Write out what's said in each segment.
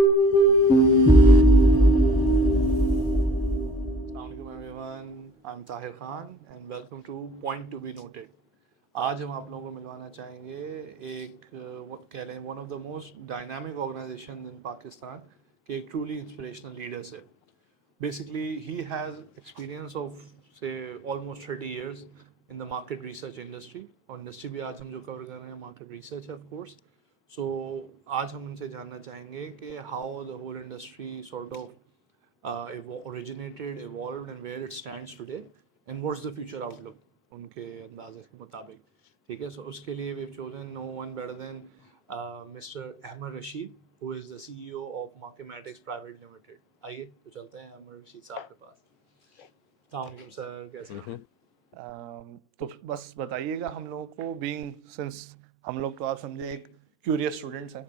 Assalamualaikum everyone, I'm Tahir Khan and welcome to Point to be Noted. آج ہم آپ لوگوں کو ملوانا چاہیں گے ایک کہہ لیں one of the most dynamic organization in Pakistan کہ ایک ٹرولی انسپریشنل لیڈر سے. Basically he has experience of سے almost 30 years in the market research industry, اور انڈسٹری بھی آج ہم جو کور کر رہے ہیں مارکیٹ ریسرچ ہے آف کورس. سو آج ہم ان سے جاننا چاہیں گے کہ how the whole industry sort of originated, evolved and where it stands today and what's the future outlook ان کے اندازے کے مطابق. ٹھیک ہے, سو اس کے لیے we've chosen no one better than Mr. Ahmed Rashid, who is the CEO of Markematics Private Limited. آئیے تو چلتے ہیں احمد رشید صاحب کے پاس. السلام علیکم سر, کیسے ہیں؟ تو بس بتائیے گا ہم لوگوں کو, بینگ سنس ہم لوگ تو آپ سمجھیں ایک کیوریس اسٹوڈنٹس ہیں,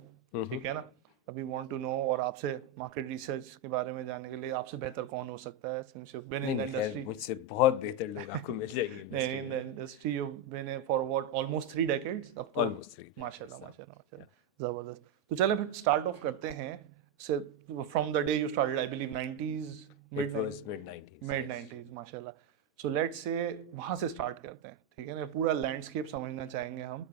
ٹھیک ہے نا, ابھی وانٹ ٹو نو, اور آپ سے مارکیٹ ریسرچ کے بارے میں جاننے کے لیے آپ سے بہتر کون ہو سکتا ہے, since you've been in the industry. مجھ سے بہت بہتر لوگ آپ کو مل جائیں گے in the industry you've been in for what almost 3 decades اب تو. almost 3 ماشاءاللہ زبردست. تو چلے پھر اسٹارٹ آف کرتے ہیں from the day you started, I believe 90s, it was mid 90s ماشاءاللہ. سو لیٹس سے وہاں سے اسٹارٹ کرتے ہیں, ٹھیک ہے نا, پورا لینڈسکیپ سمجھنا چاہیں گے ہم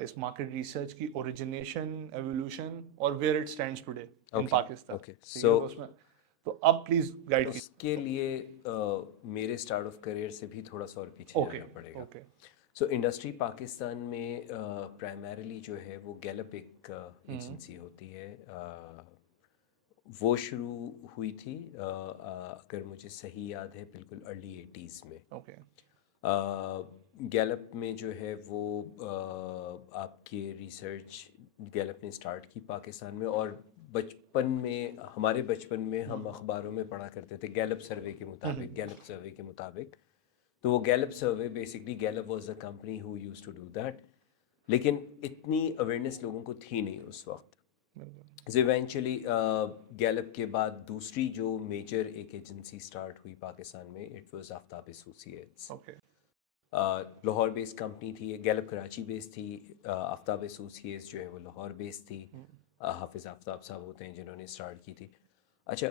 اس مارکیٹ ریسرچ کی اوریجنیشن, ایولیوشن اور where it stands today in Pakistan. تو اب پلیز گائیڈ اس کے لیے میرے اسٹارٹ آف کریئر سے بھی تھوڑا سا اور پیچھے جانا پڑے گا. سو انڈسٹری پاکستان میں پرائمریلی جو ہے وہ گیلپ ایک ایجنسی ہوتی ہے, وہ شروع ہوئی تھی اگر مجھے صحیح یاد ہے بالکل ارلی 80s میں. گیلپ میں جو ہے وہ آپ کے ریسرچ گیلپ نے اسٹارٹ کی پاکستان میں, اور بچپن میں ہمارے بچپن میں ہم اخباروں میں پڑھا کرتے تھے گیلپ سروے کے مطابق. تو وہ Gallup survey basically Gallup was a company who used to do that, لیکن اتنی اویئرنیس لوگوں کو تھی نہیں اس وقت. ایونچولی گیلپ کے بعد دوسری جو میجر ایک ایجنسی اسٹارٹ ہوئی پاکستان میں, it was Aftab associates. Lahore base company تھی, گیلپ کراچی بیس تھی, آفتاب ایسوسیٹس جو ہے وہ لاہور بیس تھی. حافظ آفتاب صاحب ہوتے ہیں جنہوں نے اسٹارٹ کی تھی. اچھا,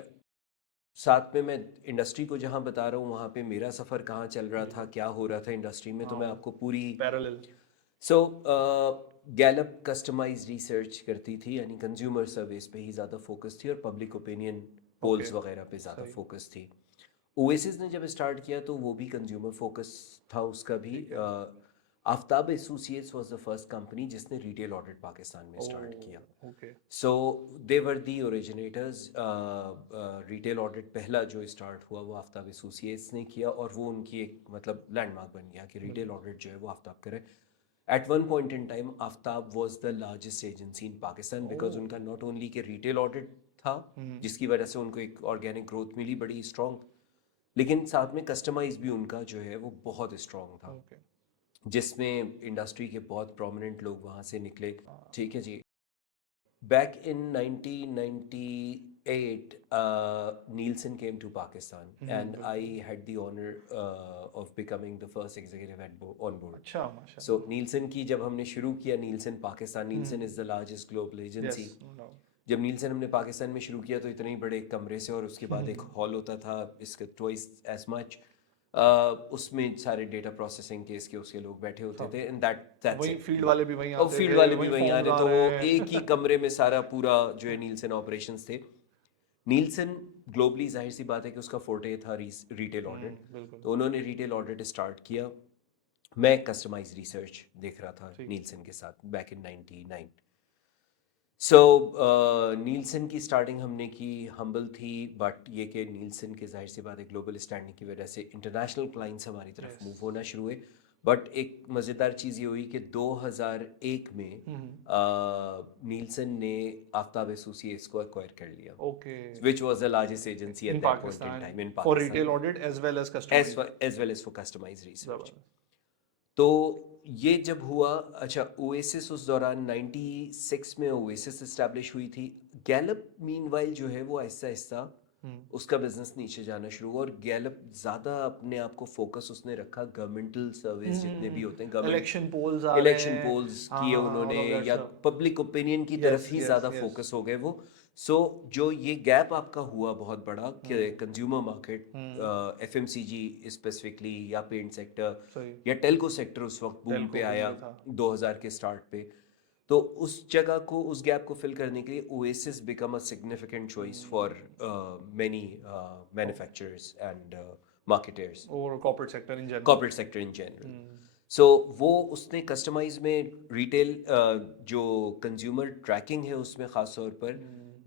ساتھ میں انڈسٹری کو جہاں بتا رہا ہوں وہاں پہ میرا سفر کہاں چل رہا تھا, کیا ہو رہا تھا انڈسٹری میں, تو میں آپ کو پوری پیرالل. سو گیلپ کسٹمائز ریسرچ کرتی تھی, یعنی کنزیومر سرویز پہ ہی زیادہ فوکس تھی اور پبلک اوپینین پولز وغیرہ پہ زیادہ فوکس تھی. اویسس نے جب اسٹارٹ کیا تو وہ بھی کنزیومر فوکس تھا اس کا بھی. Aftab associates was the first company جس نے ریٹیل آڈٹ پاکستان میں اسٹارٹ کیا. سو دے ور دی اوریجنیٹرز. ریٹیل آڈٹ پہلا جو اسٹارٹ ہوا وہ آفتاب ایسوسیٹس نے کیا, اور وہ ان کی ایک مطلب لینڈ مارک بن گیا کہ ریٹیل آڈٹ جو ہے وہ آفتاب کرے. At one point in time Aftab was the largest agency in Pakistan, because ان کا ناٹ اونلی کہ ریٹیل آڈٹ تھا جس کی وجہ سے ان کو ایک آرگینک گروتھ ملی بڑی اسٹرانگ, لیکن ساتھ میں کسٹمائز بھی ان کا جو ہے وہ بہت اسٹرانگ تھا, جس میں انڈسٹری کے بہت پرومیننٹ لوگ وہاں سے نکلے. ٹھیک ہے جی. Back in 1998 Nielsen came to Pakistan and I had the honor of becoming the first executive on board. So Nielsen کی جب ہم نے شروع کیا, Nielsen Pakistan, Nielsen is the largest global agency. جب نیلسن ہم نے پاکستان میں شروع کیا تو اتنے ہی بڑے کمرے سے, اور اس کے بعد ایک ہال ہوتا تھا اس کا ٹوائس ایز مچ, اس میں سارے ڈیٹا پروسیسنگ کے اس کے لوگ بیٹھے ہوتے تھے, اینڈ فیلڈ والے بھی وہیں آ رہے, تو وہ ایک ہی کمرے میں سارا پورا جو ہے نیلسن آپریشنز تھے. نیلسن گلوبلی ظاہر سی بات ہے کہ اس کا فورٹے تھا ریٹیل آڈٹ, تو انہوں نے ریٹیل آڈٹ اسٹارٹ کیا. میں کسٹمائز ریسرچ دیکھ رہا تھا نیلسن کے ساتھ بیک ان 99. سو نیلسن کی اسٹارٹنگ ہم نے کی ہمبل تھی, بٹ یہ کہ نیلسن کے ظاہر سی بات ہے گلوبل اسٹینڈنگ کی وجہ سے انٹرنیشنل کلائنٹس ہماری طرف موو ہونا شروع ہوئے. بٹ ایک مزیدار چیز یہ ہوئی کہ 2001 میں نیلسن نے آفتاب ایسوسیٹس کو ایکوائر کر لیا, which was the largest agency at that point in time in Pakistan for retail audit as well as for customized research. تو یہ جب ہوا, اچھا اویسس اس دوران 96 میں اویسس اسٹیبلش ہوئی تھی. گیلپ مین وائل جو ہے وہ آہستہ آہستہ اس کا بزنس نیچے جانا شروع ہوا, اور گیلپ زیادہ اپنے آپ کو فوکس اس نے رکھا گورنمنٹل سروس جتنے بھی ہوتے ہیں, الیکشن پولز الیکشن پولز کیے انہوں نے, یا پبلک اوپینین کی طرف ہی زیادہ فوکس ہو گئے وہ. سو جو یہ گیپ آپ کا ہوا بہت بڑا کہ consumer market, F M C G specifically, یا پینٹ سیکٹر یا ٹیلکو سیکٹر اس وقت بوم پہ آیا 2000 کے سٹارٹ پہ, تو اس جگہ کو, اس گیپ کو فل کرنے کے لیے Oasis became a significant choice for many manufacturers and marketers اور corporate sector in general. So وہ اس نے کسٹمائز میں ریٹیل جو کنزیومر ٹریکنگ ہے اس میں خاص طور پر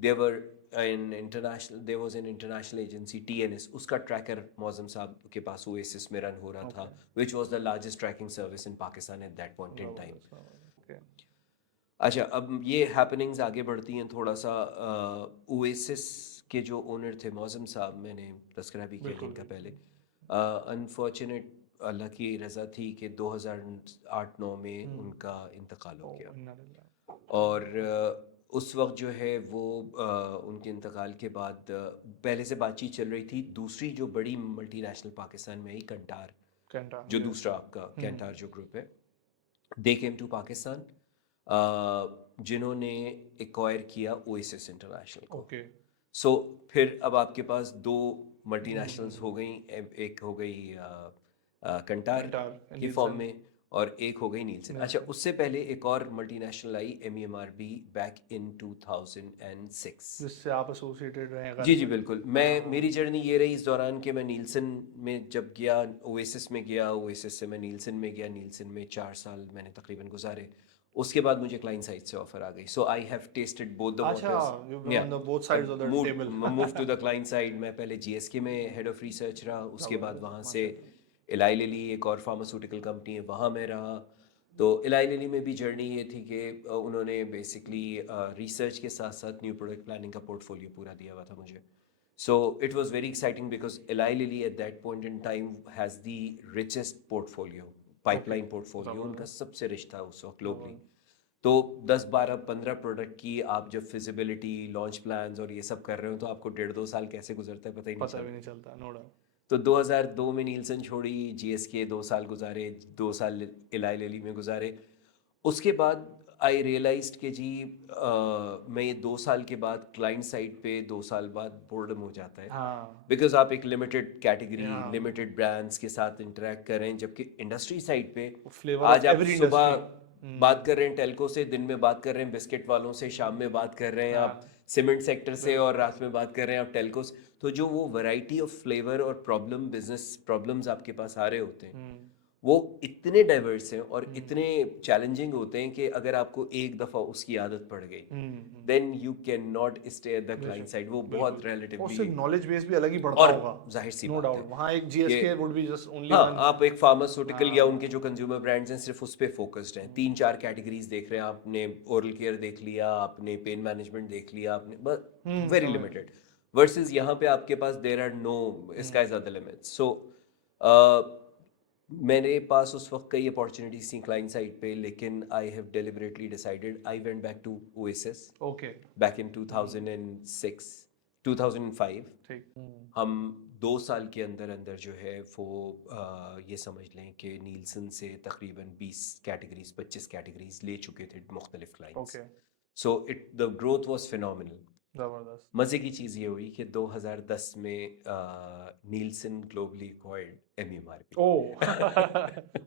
دیور there was an international agency TNS, اس کا ٹریکر معظم صاحب کے پاس اویسس میں رن ہو رہا تھا, which was the largest tracking service in Pakistan at that point in time. اچھا, اب یہ ہیپننگز آگے بڑھتی ہیں تھوڑا سا. اویسس کے جو اونر تھے معظم صاحب, میں نے تذکرہ بھی کیا ان کا پہلے, انفارچونیٹ اللہ کی رضا تھی کہ 2008-9 میں ان کا انتقال ہو گیا, اور اس وقت جو ہے وہ ان کے انتقال کے بعد پہلے سے بات چیت چل رہی تھی. دوسری جو بڑی ملٹی نیشنل پاکستان میں آئی, کنٹار, جو دوسرا آپ کا کنٹار جو گروپ ہے, دے کیم ٹو پاکستان, جنہوں نے ایکوائر کیا اویسس انٹرنیشنل کو. سو پھر اب آپ کے پاس دو ملٹی نیشنلز ہو گئیں, ایک ہو گئی کنٹار کی فارم میں, اور ایک ہو گئی نیلسن. اچھا, اس سے پہلے ایک اور multi national I, MEMRB, back in 2006, جس سے آپ ایسوسیٹڈ رہے ہیں. جی بالکل. میری جرنی یہ رہی اس دوران کہ میں نیلسن میں جب گیا, اویسس میں گیا, اویسس سے میں نیلسن میں گیا, نیلسن میں 4 سال میں نے تقریباً گزارے. اس کے بعد مجھے کلائنٹ سائڈ سے آفر آ گئی. So I have tested both the waters, move to the client side. میں پہلے GSK میں ہیڈ آف ریسرچ رہا, اس کے بعد وہاں سے الائ للی, ایک اور فارماسیوٹیکل کمپنی ہے, وہاں میں رہا. تو الائ للی میں بھی جرنی یہ تھی کہ انہوں نے بیسکلی ریسرچ کے ساتھ ساتھ نیو پروڈکٹ پلاننگ کا پورٹ فولیو پورا دیا ہوا تھا مجھے. So it was very exciting because Eli Lilly at that point in time has the richest portfolio, pipeline portfolio ان کا سب سے رچ تھا اس وقت گلوبلی. تو 10-12-15 پروڈکٹ کی آپ جب فیزیبلٹی, لانچ پلانز اور یہ سب کر رہے ہو, تو آپ کو 1.5-2 سال کیسے گزرتا ہے پتہ ہی نہیں چلتا. تو 2002 میں نیلسن چھوڑی, GSK 2 سال گزارے, 2 سال الائ للی میں گزارے. اس کے بعد آئی ریئلائزڈ کہ جی میں یہ 2 سال کے بعد کلائنٹ سائٹ پہ 2 سال بعد بورڈم ہو جاتا ہے, بیکاز آپ ایک لمیٹڈ کیٹیگری, لمیٹڈ برانڈس کے ساتھ انٹریکٹ کر رہے ہیں, جبکہ انڈسٹری سائٹ پہ آج آپ صبح بات کر رہے ہیں ٹیلکو سے, دن میں بات کر رہے ہیں بسکٹ والوں سے, شام میں بات کر رہے ہیں آپ سیمنٹ سیکٹر سے, اور رات میں بات کر رہے ہیں آپ ٹیلکو سے. تو جو وہ ورائٹی آف فلیور اور بزنس پرابلمز آپ کے پاس آ رہے ہوتے ہیں, وہ اتنے ڈائیورس ہیں اور اتنے چیلنجنگ ہوتے ہیں کہ اگر آپ کو ایک دفعہ اس کی عادت پڑ گئی, then you can not stay at the client side. وہ بہت ریلیٹیولی, اس سے نالج بیس بھی الگ ہی بڑھتا ہوگا, ظاہر سی بات ہے. وہاں ایک GSK would be just only ہاں, one. آپ ایک فارماسیوٹیکل یا ان کے جو کنزیومر برانڈز ہیں صرف اس پہ فوکسڈ ہیں. 3-4 کیٹیگریز دیکھ رہے ہیں آپ نے, اورل کیئر دیکھ لیا آپ نے, پین مینجمنٹ دیکھ لیا آپ نے, بس ویری لمیٹڈ. ورسز یہاں پہ آپ کے پاس there are no skies are the limits. So میرے پاس اس وقت کئی اپارچونیٹیز تھیں کلائنٹ سائٹ پہ, لیکن I have deliberately decided, I went back to Oasis back in 2005. ہم 2 سال کے اندر جو ہے وہ یہ سمجھ لیں کہ نیلسن سے تقریباً 20 کیٹیگریز 25 کیٹیگریز لے چکے تھے مختلف clients. So the growth was phenomenal. مزے کی چیز یہ ہوئی کہ 2010 میں Nelson globally acquired MEMRB.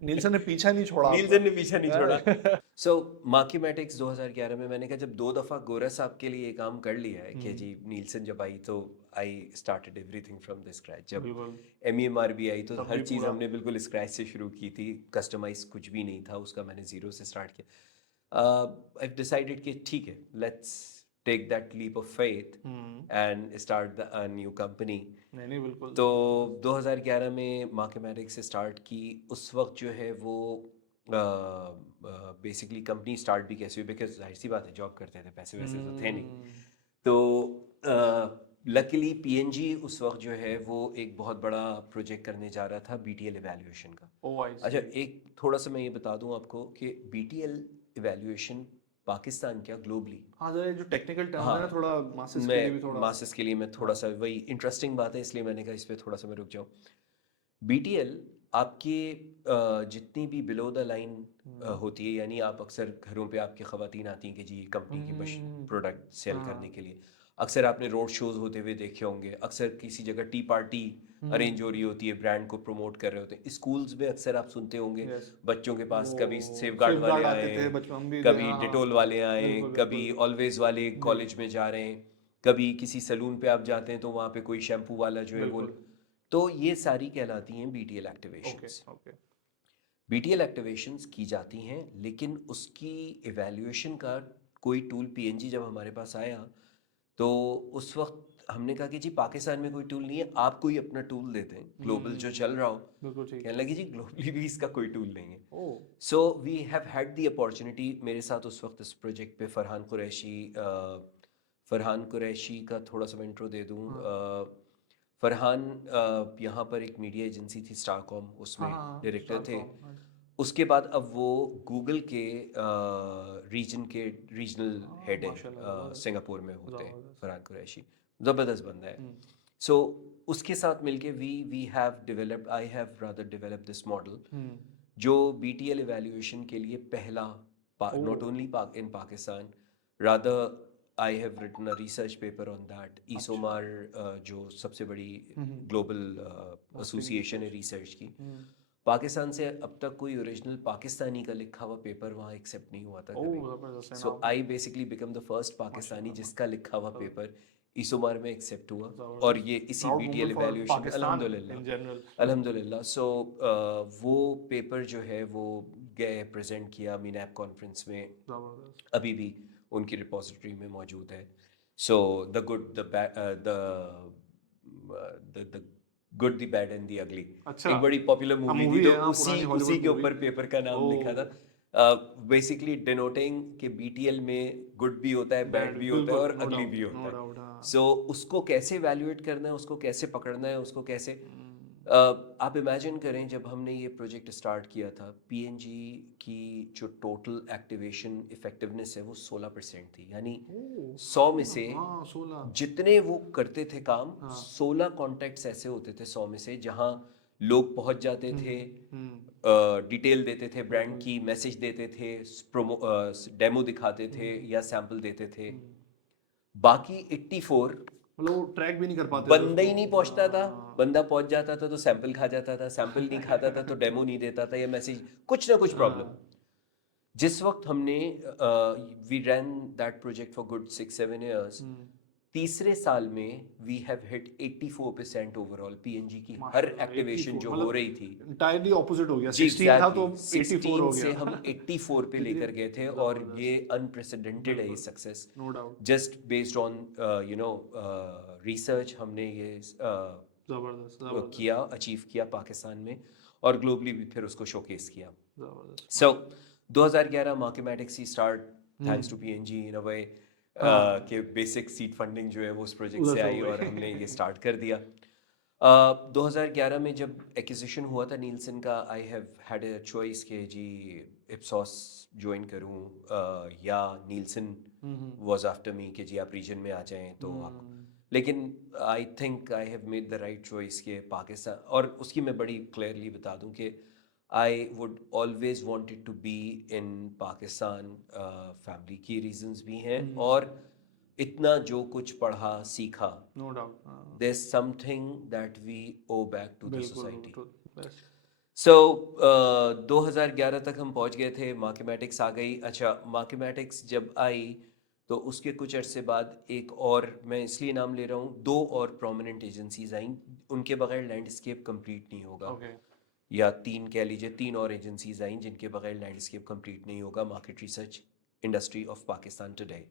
Nelson نے پیچھا نہیں چھوڑا, نیلسن نے پیچھا نہیں چھوڑا. سو مارکیمیٹکس 2011 میں نے کہا جب 2 دفعہ گورا صاحب کے لیے یہ کام کر لیا ہے کہ جی نیلسن جب آئی تو I started every thing from the scratch. جب MEMRB آئی تو ہر چیز ہم نے بالکل اسکریچ سے شروع کی تھی, کسٹمائز کچھ بھی نہیں تھا اس کا, میں نے 0 سے اسٹارٹ کیا. آئی ڈیسائیڈڈ کہ ٹھیک ہے, let's take that leap of faith and start a new company. نہیں بالکل. تو 2011 میں مارکیمیٹکس سے اسٹارٹ کی. اس وقت جو ہے وہ بیسکلی کمپنی اسٹارٹ بھی کیسے ہوئی, بیکاز ظاہر سی بات ہے جاب کرتے تھے, پیسے ویسے تو تھے نہیں. تو لکیلی PNG اس وقت جو ہے وہ ایک بہت بڑا پروجیکٹ کرنے جا رہا تھا BTL ایویلیویشن کا. اچھا, ایک تھوڑا سا میں یہ بتا دوں آپ کو کہ BTL ایویلیویشن پاکستان کیا گلوبلی. ہاں ذرا جو ٹیکنیکل ٹرم ہے نا ہاں تھوڑا ماسز کے میں لیے بھی تھوڑا ماسٹرس کے لیے میں تھوڑا سا وہی انٹرسٹنگ بات ہے اس لیے میں نے کہا اس پہ تھوڑا سا میں رک جاؤں. بی ٹی ایل آپ کے جتنی بھی بلو دا لائن ہوتی ہے، یعنی آپ اکثر گھروں پہ آپ کی خواتین آتی ہیں کہ جی کمپنی کی پروڈکٹ سیل کرنے کے لیے، اکثر آپ نے روڈ شوز ہوتے ہوئے دیکھے ہوں گے، اکثر کسی جگہ ٹی پارٹی ارینج ہو رہی ہوتی ہے، برانڈ کو پروموٹ کر رہے ہوتے ہیں. اسکولز میں اکثر آپ سنتے ہوں گے بچوں کے پاس کبھی سیف گارڈ والے آئے، کبھی ڈیٹول والے آئے، کبھی آلویز والے کالج میں جا رہے ہیں، کبھی کسی سیلون پہ آپ جاتے ہیں تو وہاں پہ کوئی شیمپو والا جو ہے وہ. تو یہ ساری کہلاتی ہیں B T L activations. B T L activations کی جاتی ہیں، لیکن اس کی ایویلیویشن کا کوئی ٹول پی این جی جب ہمارے پاس آیا تو اس وقت ہم نے کہا کہ جی پاکستان میں کوئی ٹول نہیں ہے، آپ کوئی اپنا ٹول دیتے ہیں گلوبل جو چل رہا ہو. کہنے لگے جی گلوبلی بھی اس کا کوئی ٹول نہیں ہے. So we have had the opportunity. میرے ساتھ اس وقت اس پروجیکٹ پہ فرحان قریشی کا تھوڑا سا میں انٹرو دے دوں. فرحان یہاں پر ایک میڈیا ایجنسی تھی اسٹار کام، اس میں ڈائریکٹر تھے. اس کے بعد اب وہ گوگل کے ریجنل ہیڈ ہیں، سنگاپور میں ہوتے ہیں فرحان قریشی. زبردست بندہ ہے. سو اس کے ساتھ مل کے I have rather develop this model جو بی ٹی ایل ایویلیویشن کے لیے پہلا، not only in Pakistan, rather I have written a research paper on that. ESOMAR جو سب سے بڑی گلوبل ایسوسیشن ہے ریسرچ کی، پاکستان سے اب تک کوئی اوریجنل پاکستانی کا لکھا ہوا پیپر وہاں ایکسیپٹ نہیں ہوا تھا کبھی. So I basically became the first Pakistani جس کا لکھا ہوا پیپر ایسومار میں ایکسیپٹ ہوا، اور یہ اسی بی ٹی ایل ایویلیویشن الحمدللہ. سو وہ پیپر جو ہے وہ گئے پریزنٹ کیا مینیپ کانفرنس میں، ابھی بھی ان کی ریپوزیٹری میں موجود ہے. So the good the bad and the ugly, ایک بڑی پاپولر مووی تھی تو اسی کے اوپر پیپر کا نام لکھا تھا، بیسکلی ڈینوٹنگ کہ بی ٹی ایل میں گڈ بھی ہوتا ہے، بیڈ بھی ہوتا ہے اور اگلی بھی ہوتا ہے. سو اس کو کیسے ایویلیویٹ کرنا ہے، اس کو کیسے پکڑنا ہے، اس کو کیسے آپ امیجن کریں. جب ہم نے یہ پروجیکٹ اسٹارٹ کیا تھا، پی این جی کی جو ٹوٹل ایکٹیویشن افیکٹونیس ہے وہ 16% تھی. یعنی 100 میں سے جتنے وہ کرتے تھے کام، 16 کانٹیکٹس ایسے ہوتے تھے 100 میں سے جہاں لوگ پہنچ جاتے تھے، ڈیٹیل دیتے تھے برانڈ کی، میسج دیتے تھے، ڈیمو دکھاتے تھے یا سیمپل دیتے تھے. باقی 84 ٹریک بھی نہیں کر پاتے، بندہ ہی نہیں پہنچتا تھا. بندہ پہنچ جاتا تھا تو سیمپل کھا جاتا تھا، سیمپل نہیں کھاتا تھا تو ڈیمو نہیں دیتا تھا یا میسج، کچھ نہ کچھ پرابلم. جس وقت ہم نے we ran that project for good 6-7 years, تیسرے سال میں we have hit 84% overall P N G کی ہر ایکٹیویشن جو ہو رہی تھی. انٹائرلی اپوزٹ ہو گیا. 16 تھا تو 84 سے ہم 84 پہ لے کر گئے تھے، اور یہ انپریسیڈنٹڈ ہے یہ success, just based on research. ہم نے یہ کیا، اچیو کیا پاکستان میں، اور گلوبلی بھی پھر اس کو شوکیس کیا. سو 2011 مارکیمیٹکس ہی start thanks to P N G in a way کہ بیسک سیڈ فنڈنگ جو ہے وہ اس پروجیکٹ سے آئی اور ہم نے یہ اسٹارٹ کر دیا. 2011 میں جب ایکوزیشن ہوا تھا نیلسن کا، I have had a choice کہ جی اپسوس جوائن کروں یا نیلسن واز آفٹر می کہ جی آپ ریجن میں آ جائیں تو آپ. لیکن I think I have made the right choice کہ پاکستان، اور اس کی میں بڑی کلیئرلی بتا دوں کہ I would always wanted to be in Pakistan. Family کی ریزنز بھی ہیں، اور اتنا جو کچھ پڑھا سیکھا، there is something that we owe back to the society. So 2011 تک ہم پہنچ گئے تھے، مارکیمیٹکس آ گئی. اچھا مارکیمیٹکس جب آئی تو اس کے کچھ عرصے بعد ایک اور، میں اس لیے نام لے رہا ہوں، 2 اور پرومیننٹ ایجنسیز آئیں، ان کے بغیر لینڈسکیپ کمپلیٹ نہیں ہوگا. یا 3 کہہ لیجیے، 3 اور ایجنسیز آئیں جن کے بغیر لینڈسکیپ کمپلیٹ نہیں ہوگا. Market research industry of Pakistan today.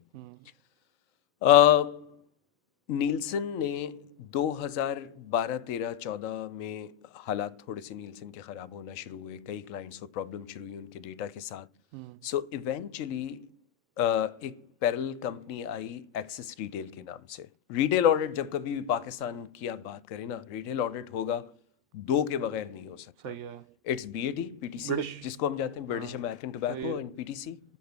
Nelson نے 2012-13-14 میں حالات تھوڑے سے نیلسن کے خراب ہونا شروع ہوئے، کئی کلائنٹس کو پرابلم شروع ہوئی ان کے ڈیٹا کے ساتھ. سو ایونچولی ایک پیرل کمپنی آئی ایکسس ریٹیل کے نام سے. ریٹیل آڈٹ جب کبھی بھی پاکستان کی آپ بات کریں نا، ریٹیل آڈٹ ہوگا 2 کے بغیر نہیں ہو سکتا. اٹس BAT PTC جس کو ہم جاتے ہیں، British American tobacco and PTC.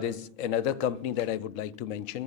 there's another company that I would like to mention,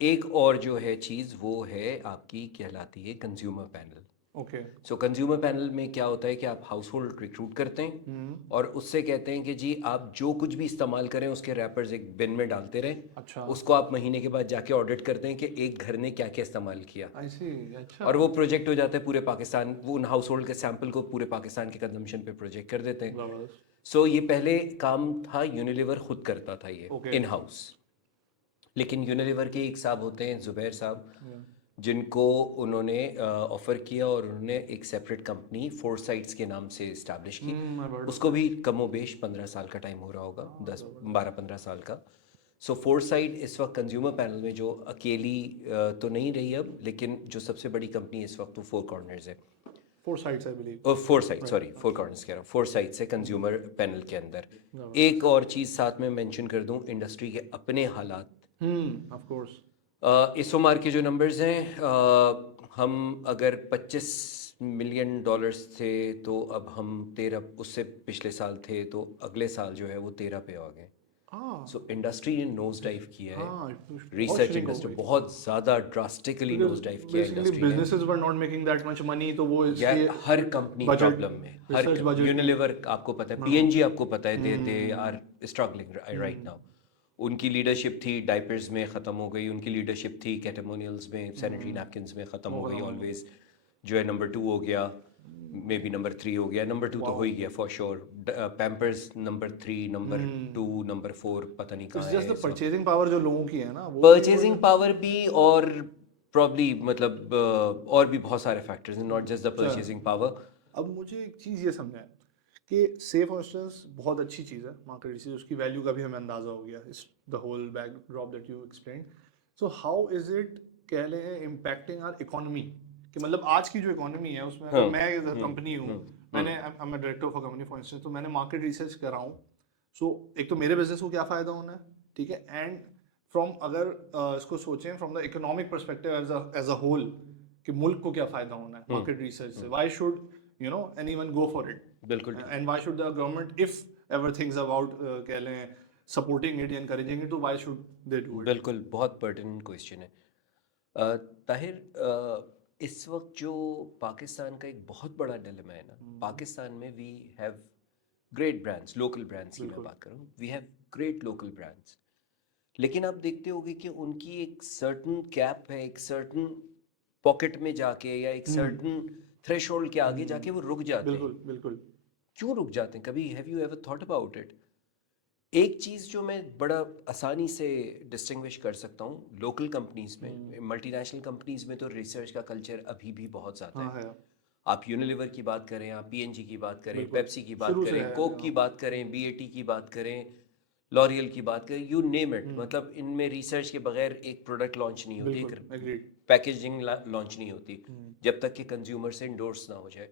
ایک اور جو ہے چیز وہ ہے آپ کی کہلاتی ہے consumer panel. Okay. So consumer panel میں کیا ہوتا ہے کہ آپ ہاؤس ہولڈ ریکروٹ کرتے ہیں اور اس سے کہتے ہیں کہ جی آپ جو کچھ بھی استعمال کریں اس کے ریپرز ایک بن میں ڈالتے رہیں. اچھا. اس کو آپ مہینے کے بعد جا کے آڈٹ کرتے ہیں کہ ایک گھر نے کیا کیا استعمال کیا. I see. اچھا. اور وہ پروجیکٹ ہو جاتا ہے پورے پاکستان, وہ ان ہاؤس ہولڈ کے سیمپل کو پورے پاکستان کے کنزمپشن پہ پروجیکٹ کر دیتے ہیں. زبردست. سو یہ پہلے کام تھا یونیلیور خود کرتا تھا یہ Okay. In house. لیکن یونیلیور کے ایک صاحب ہوتے ہیں زبیر صاحب, Yeah. جن کو انہوں نے آفر کیا اور انہوں نے ایک سیپریٹ کمپنی فور سائٹس کے نام سے اسٹیبلش کی. I've heard اس of کو بھی کم و بیش 15 سال کا ٹائم ہو رہا ہوگا, 12-15 سال کا. سو فور سائٹ اس وقت کنزیومر پینل میں جو اکیلی تو نہیں رہی اب, لیکن جو سب سے بڑی کمپنی اس وقت وہ فور کارنرز ہے. Four sites, I believe. Four site, sorry, four corners کہہ رہا ہوں, فور سائٹس ہے کنزیومر پینل کے اندر. ایک اور چیز ساتھ میں مینشن کر دوں, انڈسٹری کے اپنے حالات. Of course. اس عمر کے جو نمبرز ہیں, ہم اگر $25 ملین تھے تو اب ہم 13, اس سے پچھلے سال تھے تو اگلے سال جو ہے وہ 13 پہ آ گئے. سو انڈسٹری نے نوز ڈائیو کیا ہے, ریسرچ انڈسٹری بہت زیادہ ڈراسٹکلی نوز ڈائیو کیا ہے انڈسٹری نے. Businesses were not making that much money, تو وہ اس یار لیے ہر کمپنی پرابلم میں, ہر یونیلیور آپ کو پتہ ہے, PNG آپ کو پتہ ہے, they are struggling right now. ان کی لیڈرشپ تھی ڈائپرز میں ختم ہو گئی, ان کی لیڈرشپ تھی کیٹامونیلز میں, سینیٹری نیپکنز میں ختم ہو گئی. آلویز جو ہے نمبر 2 ہو گیا, مے بی نمبر 3 ہو گیا, نمبر 2 تو ہو ہی گیا for sure. Pampers number 3, number 2, number 4 پتہ نہیں کہاں ہے. پرچیزنگ پاور جو لوگوں کی ہے نا, وہ پرچیزنگ پاور بھی, اور پرابلی مطلب اور بھی بہت سارے فیکٹرز ہیں, not just the purchasing power. اب مجھے ایک چیز یہ سمجھائیں کہ سیف انشورنس بہت اچھی چیز ہے, مارکیٹ ریسرچ, اس کی ویلیو کا بھی ہمیں اندازہ ہو گیا, the whole back drop that you explain. So how is it کہہ لیں امپیکٹنگ آر اکانومی, کہ مطلب آج کی جو اکانومی ہے اس میں, اگر میں کمپنی ہوں, میں نے director of a company for instance, تو میں نے مارکیٹ ریسرچ کر رہا ہوں. سو ایک تو میرے بزنس کو کیا فائدہ ہونا ہے, ٹھیک ہے, اینڈ فرام اگر اس کو سوچیں from the economic perspective as a whole, کہ ملک کو کیا فائدہ ہونا ہے مارکیٹ ریسرچ سے. Why should anyone go for it? بالکل. And why should the government, if ever thinks about کہہ لیں supporting it, encouraging it, تو why should they do it? بالکل, بہت پرٹیننٹ کویسچن ہے. طاہر, اس وقت جو پاکستان کا ایک بہت بڑا ڈیلیما ہے نا, پاکستان میں we have great brands, local brands کی میں بات کروں, we have great local brands, لیکن آپ دیکھتے ہوگے کہ ان کی ایک سرٹن کیپ ہے, ایک سرٹن پاکٹ میں جا کے, یا ایک سرٹن تھریش ہولڈ کے آگے جا کے وہ رک جاتے ہیں. بالکل بالکل. کیوں رک جاتے ہیں؟ کبھی have you ever thought about it? ایک چیز جو میں بڑا آسانی سے ڈسٹنگوش کر سکتا ہوں, لوکل کمپنیز میں, ملٹی نیشنل کمپنیز میں تو ریسرچ کا کلچر ابھی بھی بہت زیادہ ہے. آپ یونیلیور کی بات کریں, آپ PNG کی بات کریں, پیپسی کی بات کریں, کوک کی بات کریں, BAT کی بات کریں, لوریل کی بات کریں, یو نیم اٹ, مطلب ان میں ریسرچ کے بغیر ایک پروڈکٹ لانچ نہیں ہوتی, پیکیجنگ لانچ نہیں ہوتی جب تک کہ کنزیومر سے انڈورس نہ ہو جائے.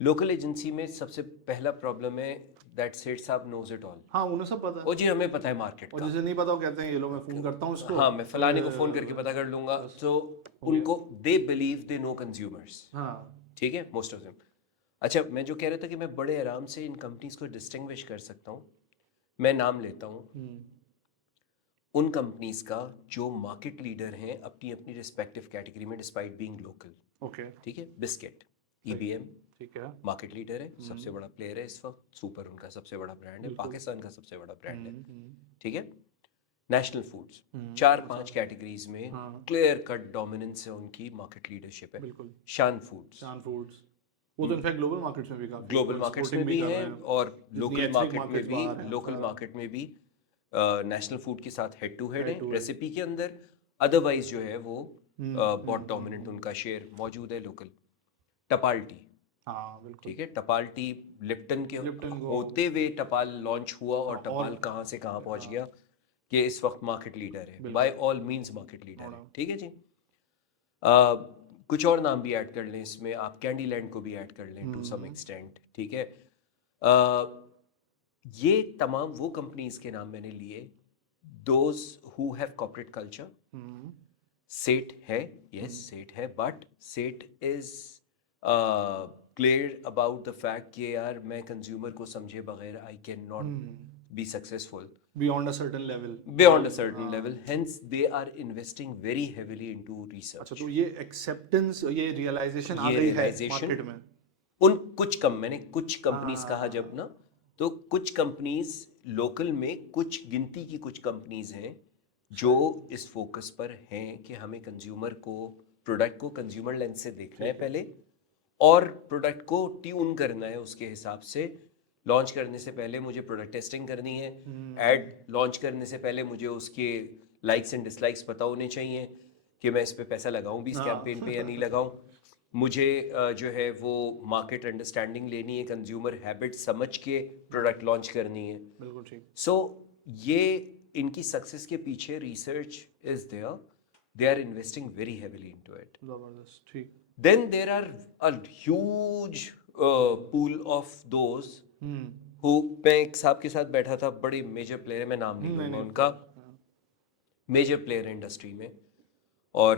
لوکل ایجنسی میں سب سے پہلا پرابلم ہے دیٹ سیٹ صاحب نوز اٹ آل. ہاں, انہیں سب پتا ہے. او جی, ہمیں پتہ ہے مارکیٹ کا. جسے نہیں پتا وہ کہتے ہیں یہ لو میں فون کرتا ہوں اس کو, ہاں میں فلانے کو فون کر کے پتا کر لوں گا. سو ان کو they believe they know consumers. ہاں ٹھیک ہے, موسٹ آف دیم. اچھا, میں جو کہہ رہا تھا کہ میں بڑے آرام سے ان کمپنیز کو ڈسٹنگوش کر سکتا ہوں. میں نام لیتا ہوں ان کمپنیز کا جو مارکیٹ لیڈر ہیں اپنی اپنی ریسپیکٹو کیٹیگری میں ڈسپائٹ بینگ لوکل. اوکے, ٹھیک ہے. بسکٹ, EBM ٹھیک ہے, مارکیٹ لیڈر ہے, سب سے بڑا پلیئر ہے اس وقت. سپر ان کا سب سے بڑا برانڈ ہے, پاکستان کا سب سے بڑا برانڈ ہے. ٹھیک ہے. نیشنل فوڈز 4-5 کیٹیگریز میں کلیئر کٹ ڈومیننس ہے ان کی, مارکیٹ لیڈرشپ ہے. شان فوڈز وہ تو انفیکٹ گلوبل مارکیٹس میں بھی کافی, گلوبل مارکیٹس میں بھی ہیں, اور لوکل مارکیٹ میں بھی, لوکل مارکیٹ میں بھی نیشنل فوڈ کے ساتھ ہیڈ ٹو ہیڈ ہے ریسیپی کے اندر. ادروائز جو ہے وہ بہت ڈومیننٹ ان کا شیئر موجود ہے لوکل. ٹپال ٹی, ٹھیک ہے, ٹپال ٹی لپٹن کے ہوتے ہوئے ٹپال لانچ ہوا, اور ٹپال کہاں سے کہاں پہنچ گیا کہ اس وقت مارکیٹ لیڈر ہے, by all means market leader ہے. ٹھیک ہے جی. کچھ اور نام بھی ایڈ کر لیں اس میں, آپ کینڈی لینڈ کو بھی ایڈ کر لیں ٹو سم ایکسٹینٹ. ٹھیک ہے. یہ تمام وہ کمپنیز کے نام میں نے لیے, those who have corporate culture. Set ہے, یس سیٹ ہے, but set is clear about the fact کہ یار میں کنزیومر کو سمجھے بغیر I can not be successful. beyond a certain level. beyond a certain level, hence they are investing very heavily into research. اچھا تو یہ acceptance, یہ realization آ یہ گئی ہے realization market میں. ان میں نے کچھ کمپنیز کہا جب نا، تو کچھ کمپنیز لوکل میں، کچھ گنتی کی کچھ کمپنیز ہیں جو اس فوکس پر ہیں کہ ہمیں کنزیومر کو، پروڈکٹ کو کنزیومر لینس سے دیکھنا ہے پہلے، اور پروڈکٹ کو ٹیون کرنا ہے اس کے حساب سے. لانچ کرنے سے پہلے مجھے پروڈکٹ ٹیسٹنگ کرنی ہے، ایڈ لانچ کرنے سے پہلے مجھے اس کے لائکس اینڈ ڈس لائکس پتہ ہونے چاہیے کہ میں اس پہ پیسہ لگاؤں بھی اس کیمپین پہ یا نہیں لگاؤں. مجھے جو ہے وہ مارکیٹ انڈرسٹینڈنگ لینی ہے، کنزیومر ہیبٹ سمجھ کے پروڈکٹ لانچ کرنی ہے. بالکل ٹھیک. سو یہ ان کی سکسیس کے پیچھے research is there, they are investing very heavily into it. زبردست ٹھیک. Then there are a huge pool of those who، میں ایک صاحب کے ساتھ بیٹھا تھا، بڑی میجر پلیئر ہے، میں نام نہیں لوں گا ان کا، میجر پلیئر ہے انڈسٹری میں، اور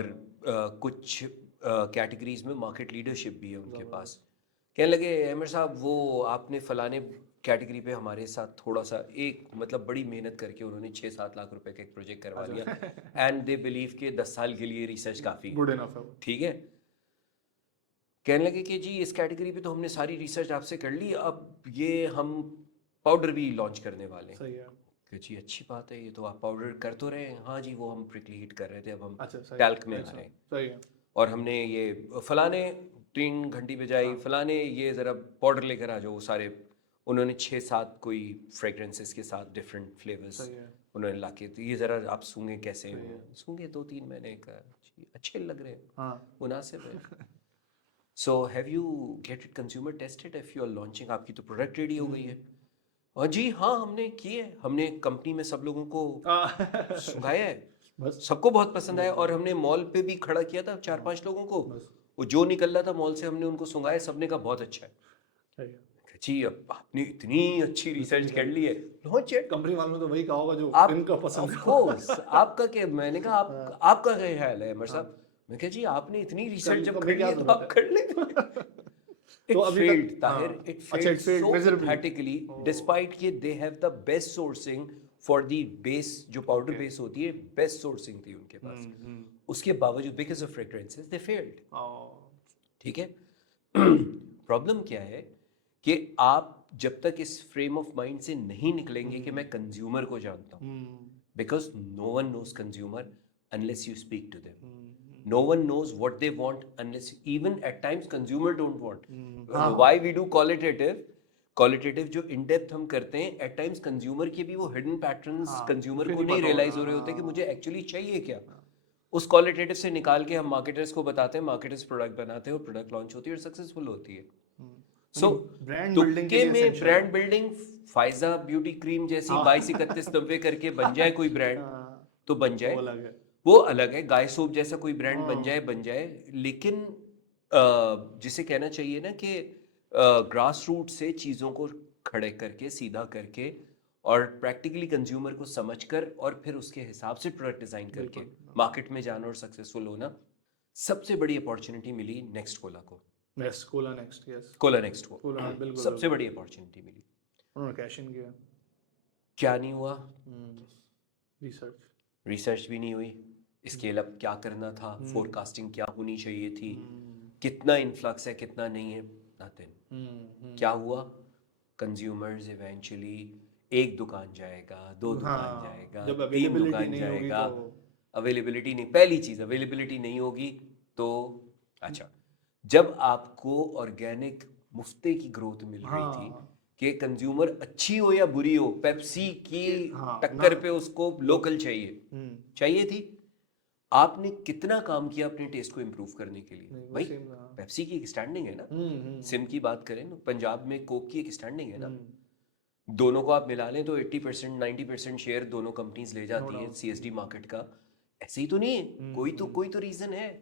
کچھ کیٹیگریز میں مارکیٹ لیڈرشپ بھی ہے ان کے پاس. کہنے لگے عامر صاحب وہ آپ نے فلانے کیٹیگری پہ ہمارے ساتھ تھوڑا سا ایک مطلب بڑی محنت کر کے انہوں نے 6-7 لاکھ روپے کا ایک پروجیکٹ کروا لیا، اینڈ دے بلیو کہ 10 سال کے لیے ریسرچ کافی گڈ انف ہے. ٹھیک ہے. کہنے لگے کہ جی اس کیٹیگری پہ تو ہم نے ساری ریسرچ آپ سے کر لی، اب یہ ہم پاؤڈر بھی لانچ کرنے والے ہیں. صحیح ہے کہ جی اچھی بات ہے، یہ تو آپ پاؤڈر کر تو رہے ہیں. ہاں جی وہ ہم پرکلی ہیٹ کر رہے تھے، اب ہم ٹیلک میں آ رہے ہیں. صحیح ہے. اور ہم نے یہ فلانے 3 گھنٹی بجائی، فلانے یہ ذرا پاؤڈر لے کر آ جاؤ. وہ سارے انہوں نے 6-7 کوئی فریگرنسز کے ساتھ ڈفرینٹ فلیورز انہوں نے لا کے، یہ ذرا آپ سونگے کیسے ہیں. سونگے 2-3 میں نے کہا جی اچھے لگ رہے ہیں، مناسب ہے. So have you get it consumer tested if you are launching؟ آپ کی تو پروڈکٹ ریڈی ہو گئی ہے. اور جی ہاں ہم نے کی ہے، ہم نے کمپنی میں سب لوگوں کو سنگایا ہے، سب کو بہت پسند آیا. اور ہم نے مال پہ بھی کھڑا کیا تھا 4-5 لوگوں کو، وہ جو نکل رہا تھا مال سے ہم نے ان کو سنگایا، سب نے کہا بہت اچھا ہے. جی اب آپ نے اتنی اچھی ریسرچ کر لی ہے، لانچ ہے. کمپنی والوں نے تو وہی کہا ہوگا جو ان کا پسند آف کورس. آپ کا کہ میں نے کہا آپ کا کیا خیال ہے عمر صاحب؟ میں کہا جی آپ نے اتنی ریسرچ جب کر لی ہے تو آپ کر لیں. It failed, Tahir. It failed so emphatically, despite کہ they have the best sourcing for the base جو powder base ہوتی ہے، best sourcing تھی ان کے پاس. اس کے باوجود because of fragrances they failed. ٹھیک ہے. پرابلم کیا ہے کہ آپ جب تک اس فریم آف مائنڈ سے نہیں نکلیں گے کہ میں کنزیومر کو جانتا ہوں، because no one knows consumer unless you speak to them. No one knows what they want unless, even at times consumer don't want. Why we do qualitative جو in depth ہم کرتے ہیں, at times consumer کے بھی وہ hidden patterns consumer کو نہیں realize ہو رہے ہوتے کہ مجھے actually چاہیے کیا. اس qualitative سے نکال کے ہم marketers کو بتاتے ہیں, marketers product بناتے ہیں اور product launch ہوتی ہے اور successful ہوتی ہے. So تکے میں brand building, فائزہ بیوٹی کریم جیسی 22-31-90 کر کے بن جائے کوئی برانڈ تو بن جائے, وہ الگ ہے. گائے سوپ جیسا کوئی برانڈ بن جائے, لیکن جسے کہنا چاہیے نا کہ گراس روٹ سے چیزوں کو کھڑے کر کے, سیدھا کر کے, اور پریکٹیکلی کنزیومر کو سمجھ کر, اور پھر اس کے حساب سے پروڈکٹ ڈیزائن کر کے مارکیٹ میں جانا اور سکسیسفل ہونا. سب سے بڑی اپارچونیٹی ملی نیکسٹ کولا کو. کولا نیکسٹ کو سب سے بڑی اپارچونیٹی ملی. انہوں نے کیش ان کیا, کیا نہیں ہوا, ریسرچ بھی نہیں ہوئی, اسکیل اپ کیا کرنا تھا, فور کاسٹنگ کیا ہونی چاہیے تھی, کتنا انفلکس ہے کتنا نہیں ہے, ناتھنگ. کیا ہوا, کنزیومرز ایونچولی ایک دکان جائے گا, 2 دکان جائے گا, 3 دکان جائے گا. اویلیبلٹی نہیں, پہلی چیز اویلیبلٹی نہیں ہوگی تو اچھا. جب آپ کو آرگینک مفتے کی گروتھ مل رہی تھی کہ کنزیومر اچھی ہو یا بری ہو, پیپسی کی ٹکر پہ اس کو لوکل چاہیے تھی, آپ نے کتنا کام کیا اپنے ٹیسٹ کو امپروو کرنے کے لیے. بھائی پیپسی کی ایک اسٹینڈنگ ہے نا, سم کی بات کریں, پنجاب میں کوک کی ایک اسٹینڈنگ ہے نا, دونوں کو آپ ملا لیں تو 80% 90% شیئر دونوں کمپنیز لے جاتی ہیں سی ایس ڈی مارکیٹ کا. ایسے ہی تو نہیں ہے, کوئی تو ریزن ہے,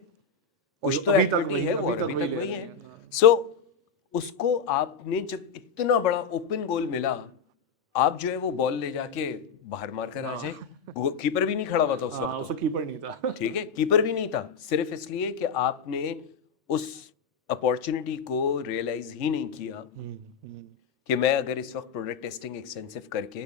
کچھ تو ایکٹیویٹی ہے, وہ ابھی تک وہی ہے. سو اس کو آپ نے جب اتنا بڑا اوپن گول ملا, آپ جو ہے وہ بال لے جا کے باہر مار کر آ جائیں. کیپر بھی نہیں کھڑا ہوا تھا اس وقت, کیپر نہیں تھا, ٹھیک ہے, کیپر بھی نہیں تھا, صرف اس لیے کہ آپ نے اس اپارچونیٹی کو ریئلائز ہی نہیں کیا کہ میں اگر اس وقت پروڈکٹ ٹیسٹنگ ایکسٹینسو کر کے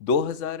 2000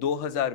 2000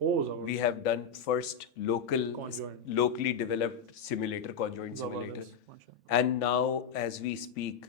We have done first locally developed simulator, conjoint simulator, and now as we speak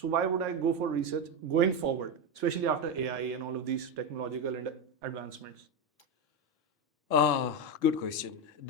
So why would I go for research going forward, especially after AI and all of these technological advancements? Good question.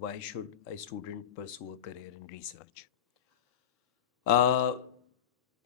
why should a student pursue a career in research?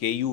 KU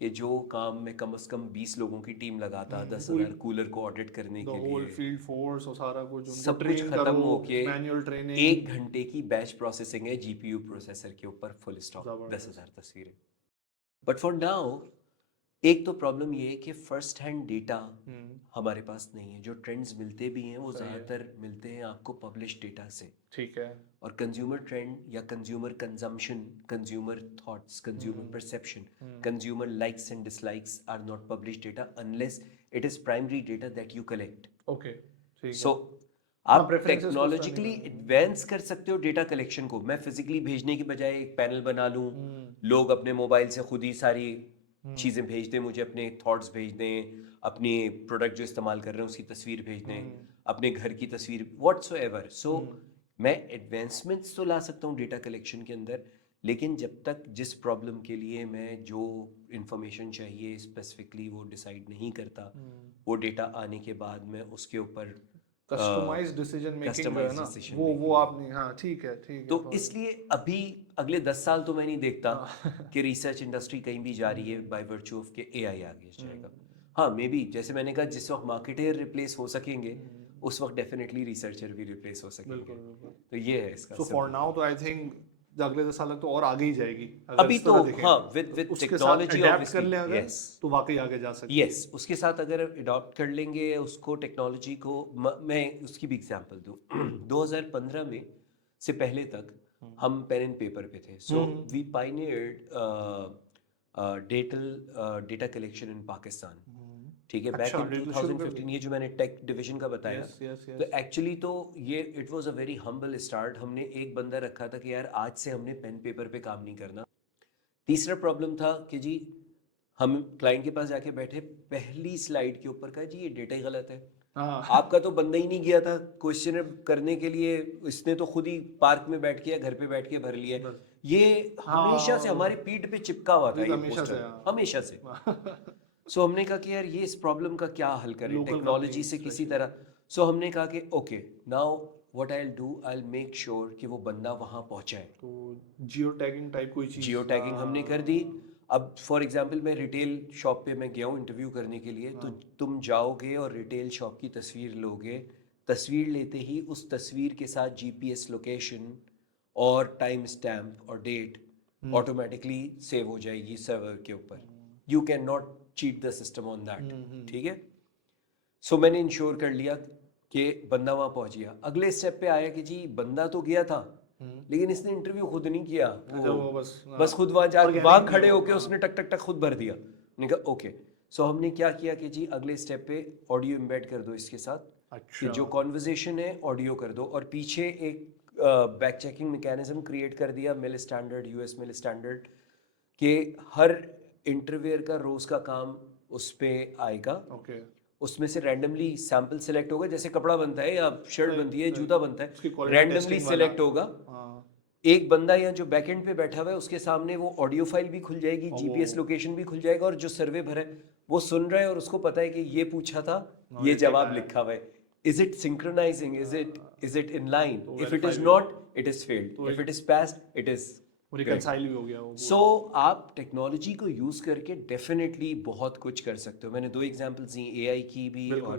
کہ جو کام میں کم از کم 20 لوگوں کی team لگاتا 10,000 cooler کو audit کرنے the کے whole لیے field force اور سارا کچھ ان کو سب کچھ ٹرین ختم کرو, ہو کے manual training. 1 گھنٹے کی بیچ پروسیسنگ ہے جی پی یو پروسیسر کے اوپر, فل اسٹاپ, 10,000 تصویریں. بٹ فار ناؤ ایک تو پرابلم یہ ہے کہ فرسٹ ہینڈ ڈیٹا ہمارے پاس نہیں ہے. جو ٹرینڈز ملتے بھی ہیں وہ زیادہ تر ملتے ہیں آپ کو پبلش ڈیٹا سے. ٹھیک ہے. اور کنزیومر ٹرینڈ یا consumer consumption, consumer thoughts, consumer perception, consumer likes and dislikes are not publish data unless it is primary data that you collect. Okay, ٹھیک ہے. سو آپ ٹیکنالوجیکلی ایڈوانس کر سکتے ہو ڈیٹا کلیکشن کو. میں فزیکلی بھیجنے کی بجائے ایک پینل بنا لوں, لوگ اپنے موبائل سے خود ہی ساری چیزیں بھیج دیں مجھے, اپنے تھاٹس بھیج دیں, اپنی پروڈکٹ جو استعمال کر رہے ہیں اس کی تصویر بھیج دیں, اپنے گھر کی تصویر, واٹ سو ایور. سو میں ایڈوانسمنٹس تو لا سکتا ہوں ڈیٹا کلیکشن کے اندر, لیکن جب تک جس پرابلم کے لیے میں جو انفارمیشن چاہیے اسپیسیفکلی وہ ڈیسائیڈ نہیں کرتا, وہ ڈیٹا آنے کے بعد میں اس کے اوپر کسٹمائز ڈیسیژن میکنگ جو ہے نا وہ آپ نے, ہاں ٹھیک ہے, ٹھیک ہے. تو اس لیے ابھی اگلے 10 سال تو میں نہیں دیکھتا کہ ریسرچ انڈسٹری کہیں بھی جا رہی ہے بائی ورچو آف کہ اے آئی آگے جائے گا. ہاں مے بی جیسے میں نے کہا جس وقت مارکیٹر ریپلیس ہو سکیں گے اس وقت ڈیفینیٹلی ریسرچر بھی ریپلیس ہو سکیں گے. تو یہ ہے اس کا. سو فار ناؤ تو آئی تھنک اگلے 10 سال تک تو اور آگے ہی جائے گی ابھی تو. ہاں ود ٹیکنالوجی کر لیں اگر تو واقعی آگے جا سکتے ہیں. یس, اس کے ساتھ اگر اڈاپٹ کر لیں گے اس کو ٹیکنالوجی کو. میں اس کی بھی ایگزامپل دوں. 2015 میں سے پہلے تک ہم پین اینڈ پیپر پہ تھے. سو وی پائنیئرڈ ڈیٹا کلیکشن ان پاکستان. ٹھیک ہے, بیک ان 2015, یہ جو میں نے ٹیک ڈویژن کا بتایا, تو ایکچولی تو یہ it was a very humble start. ہم نے ایک بندہ رکھا تھا کہ یار آج سے ہم نے پین پیپر پہ کام نہیں کرنا. تیسرا پرابلم تھا کہ جی ہم کلائنٹ کے پاس جا کے بیٹھے, پہلی سلائڈ کے اوپر کہا جی یہ ڈیٹا ہی غلط ہے. آپ کا تو بندہ ہی نہیں گیا تھا کوشچن کرنے کے لیے, اس نے تو خود ہی پارک میں بیٹھ کے گھر پہ بیٹھ کے بھر لیا. یہ ہمیشہ سے ہمارے پیٹھ پہ چپکا ہوا تھا, یہ پوسٹر ہمیشہ سے. سو ہم نے کہا کہ یار یہ اس پرابلم کا کیا حل کریں ٹیکنالوجی سے کسی طرح. سو ہم نے کہا کہ okay now what I'll do, I'll make sure کہ وہ بندہ وہاں پہنچائے. تو جیو ٹیگنگ ٹائپ کوئی چیز, جیو ٹیگنگ ہم نے کر دی. اب فار ایگزامپل میں ریٹیل شاپ پہ میں گیا ہوں انٹرویو کرنے کے لیے, تو تم جاؤ گے اور ریٹیل شاپ کی تصویر لو گے, تصویر لیتے ہی اس تصویر کے ساتھ جی پی ایس لوکیشن اور ٹائم اسٹیمپ اور ڈیٹ آٹومیٹکلی سیو ہو جائے گی سرور کے اوپر. You can not chat the system on that. ٹھیک ہے. سو میں نے انشور کر لیا کہ بندہ وہاں پہنچ گیا. اگلے اسٹیپ پہ آیا کہ جی بندہ تو گیا تھا لیکن اس نے انٹرویو خود نہیں کیا, بس خود وہاں جا کے وہاں کھڑے ہو کے اس نے ٹک ٹک ٹک خود بھر دیا. میں نے کہا اوکے. سو ہم نے کیا کیا کہ جی اگلے اسٹیپ پہ آڈیو امبیڈ کر دو اس کے ساتھ, کہ جو کانورزیشن ہے آڈیو کر دو, اور پیچھے ایک بیک چیکنگ میکینزم کریٹ کر دیا مل اسٹینڈرڈ, یو ایس مل اسٹینڈرڈ, کہ ہر انٹرویئر کا روز کا کام اس پہ آئے گا. اس میں سے رینڈملی سیمپل سلیکٹ ہوگا, جیسے کپڑا بنتا ہے یا شرٹ بنتی ہے, جوتا بنتا ہے, رینڈملی سلیکٹ ہوگا. ایک بندہ یا جو بیک اینڈ پہ بیٹھا ہوا ہے اس کے سامنے وہ آڈیو فائل بھی کھل جائے گی, جی پی ایس لوکیشن بھی کھل جائے گا, اور جو سروے بھرا ہے وہ سن رہا ہے اور اس کو پتا ہے کہ یہ پوچھا تھا, یہ جواب لکھا ہوا ہے. Is it synchronizing? Is it in line? If it is not, it is failed. If it is passed, it is reconcile بھی ہو گیا. سو آپ ٹیکنالوجی کو یوز کر کے ڈیفینیٹلی بہت کچھ کر سکتے ہو. میں نے 2 ایگزامپلس دی, اے آئی کی بھی اور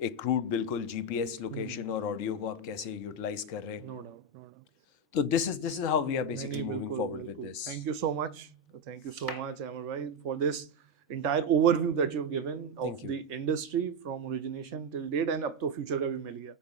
ایک کروڈ بالکل جی پی ایس لوکیشن اور آڈیو کو آپ کیسے یوٹیلائز کر رہے ہیں. تو this is how we are basically moving forward with this. Thank you so much Ahmad بھائی for this entire overview that you've given of the industry from origination till date, and اب تو future کا بھی مل گیا.